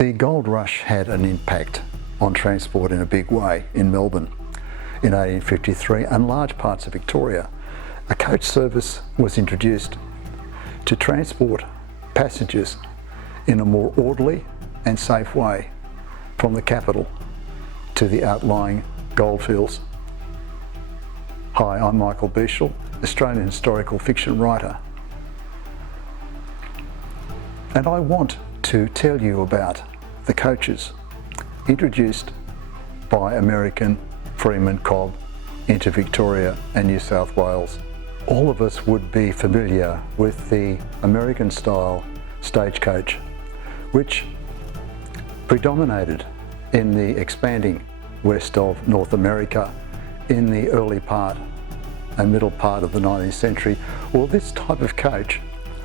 The gold rush had an impact on transport in a big way in Melbourne in 1853 and large parts of Victoria. A coach service was introduced to transport passengers in a more orderly and safe way from the capital to the outlying goldfields. Hi, I'm Michael Beashall, Australian historical fiction writer, and I want to tell you about the coaches introduced by American Freeman Cobb into Victoria and New South Wales. All of us would be familiar with the American-style stagecoach, which predominated in the expanding west of North America in the early part and middle part of the 19th century. Well, this type of coach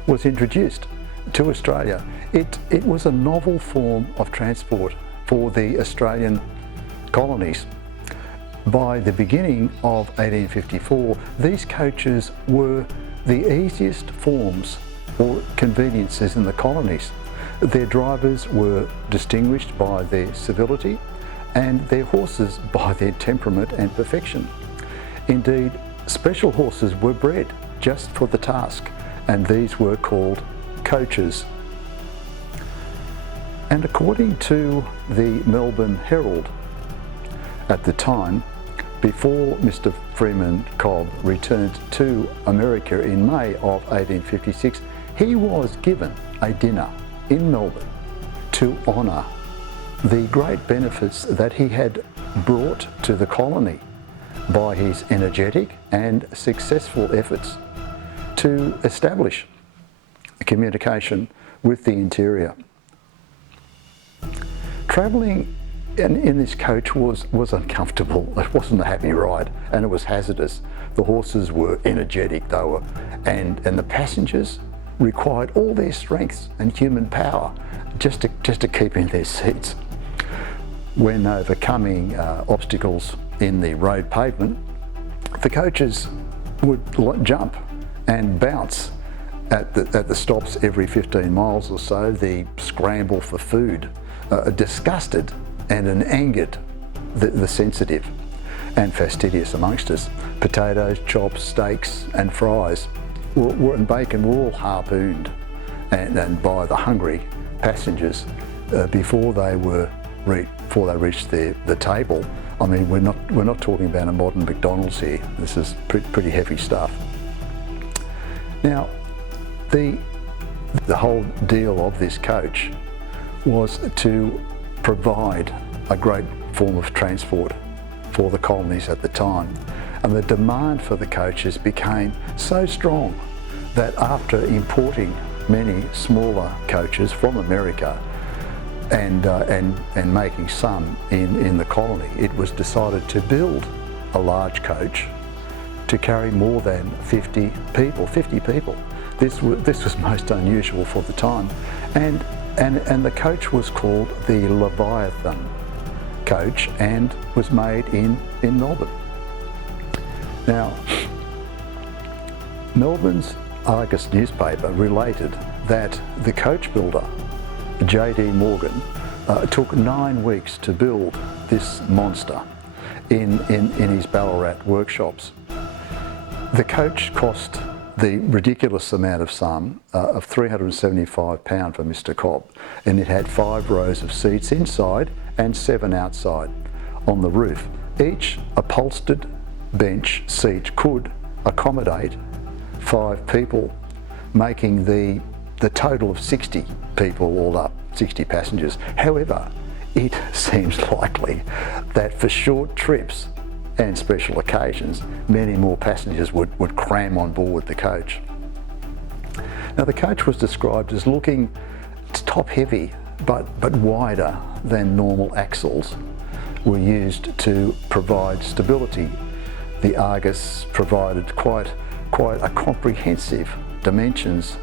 was introduced to Australia. It was a novel form of transport for the Australian colonies. By the beginning of 1854, these coaches were the easiest forms or conveniences in the colonies. Their drivers were distinguished by their civility and their horses by their temperament and perfection. Indeed, special horses were bred just for the task, and these were called coaches. And according to the Melbourne Herald, at the time, before Mr. Freeman Cobb returned to America in May of 1856, he was given a dinner in Melbourne to honour the great benefits that he had brought to the colony by his energetic and successful efforts to establish communication with the interior. Travelling in this coach was uncomfortable. It wasn't a happy ride, and it was hazardous. The horses were energetic, and the passengers required all their strength and human power just to keep in their seats. When overcoming obstacles in the road pavement, the coaches would jump and bounce at the stops every 15 miles or so. The scramble for food disgusted and angered the sensitive and fastidious amongst us. Potatoes, chops, steaks and fries and bacon were all harpooned and by the hungry passengers before they reached the table. I mean, we're not talking about a modern McDonald's here. This is pretty heavy stuff. Now, the whole deal of this coach was to provide a great form of transport for the colonies at the time. And the demand for the coaches became so strong that after importing many smaller coaches from America and making some in the colony, it was decided to build a large coach to carry more than 50 people. This was most unusual for the time, and the coach was called the Leviathan coach and was made in Melbourne. Now, Melbourne's Argus newspaper related that the coach builder, J.D. Morgan, took 9 weeks to build this monster in his Ballarat workshops. The coach cost the ridiculous amount of sum of £375 for Mr. Cobb, and it had 5 rows of seats inside and 7 outside on the roof. Each upholstered bench seat could accommodate 5 people, making the total of 60 people all up, 60 passengers. However, it seems likely that for short trips and special occasions, many more passengers would cram on board the coach. Now, the coach was described as looking top heavy, but wider than normal axles were used to provide stability. The Argus provided quite a comprehensive dimensions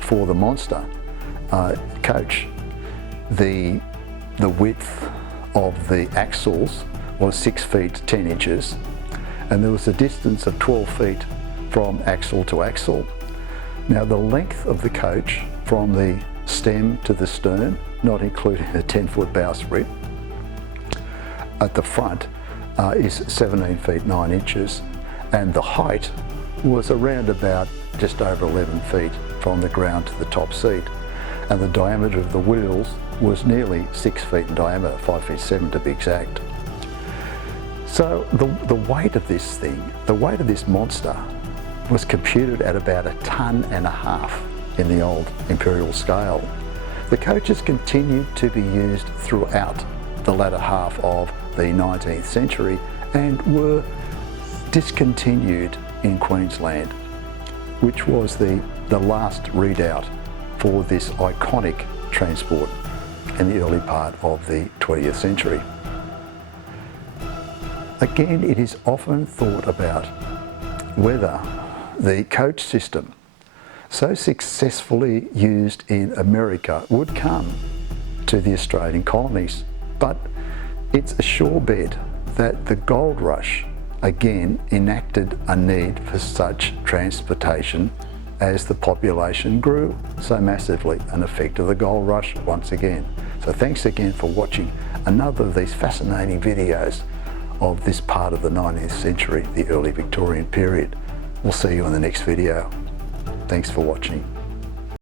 for the monster coach. The width of the axles was 6 feet 10 inches, and there was a distance of 12 feet from axle to axle. Now, the length of the coach from the stem to the stern, not including a 10-foot bowsprit. At the front is 17 feet 9 inches, and the height was around about just over 11 feet from the ground to the top seat, and the diameter of the wheels was nearly 6 feet in diameter, 5 feet 7 to be exact. So the weight of this thing, the weight of this monster, was computed at about 1.5 tons in the old imperial scale. The coaches continued to be used throughout the latter half of the 19th century and were discontinued in Queensland, which was the last redoubt for this iconic transport in the early part of the 20th century. Again, it is often thought about whether the coach system, so successfully used in America, would come to the Australian colonies. But it's a sure bet that the gold rush again enacted a need for such transportation as the population grew so massively, an effect of the gold rush once again. So thanks again for watching another of these fascinating videos of this part of the 19th century, the early Victorian period. We'll see you in the next video. Thanks for watching.